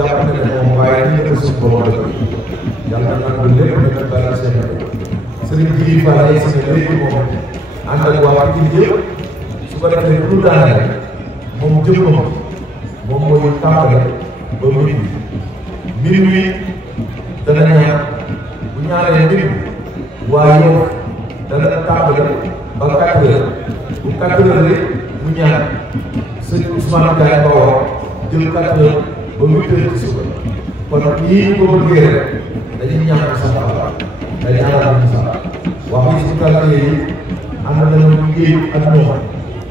jàpp na ne moom waaye li nga suuf boobu la yàlla na ko lépp nekk bala seen sëriñ ji fa lay si ne léegi moom ànd ak waa Pikine yëpp su ko defee lu daanaka moom jëmmam moom mooy tàmbale ba minuit dana ñaan bu ñaaree minuit waaye yow dana tàmbale ba 4 heures bu 4 heures rek mu ñaan sëñ Ousmane Gaye Bawol jël 4 heures ba 8 heures ci suba kon ñii ko bëggee rek dañuy ñaan sax dañuy ñaanal sax wax yi ci quartier yi am nañu liggéey ak ñoom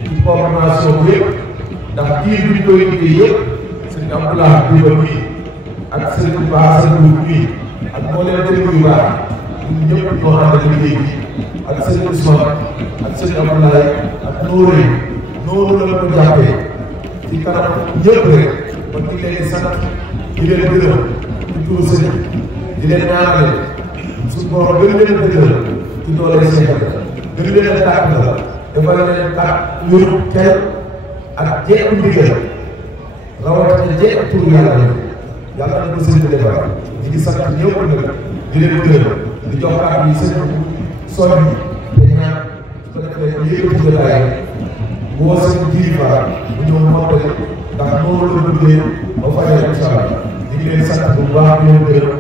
ci coordination bi yëpp ndax diir bi ñu koy liggéey yëpp sëñ Abdoulaye Diba bii ak sëñ Ba sëñ Diouf bii ak mbooleem dëkk yu baax ñun ñëpp ñoo ànd ak liggéey bi ak sëñ Ousmane ak sëñ Abdoulaye ak Nooré noonu la ko jàppee ci kanam ñëpp rek kon ñu leen di sant di leen gërëm ci turu sëñ di leen ñaanale suñu borom gën leen a dëgëral ci doole seen gën leen a tàkk la dafa leen tàkk wéru teel ak jeexu ndigal rawatina jeexu turu yàlla yàlla na ko sëñ bi defal ñu ngi sant ñëpp nag di leen gërëm di jox kàddu yi sëñ soñ yi te ñaan su ko defee ñu yëkkati jotaay boo seen kilifa bu ñëw mottali ndax noonu la duggee ba pare incha allah ñu ngi leen sant bu baax di leen gërëm.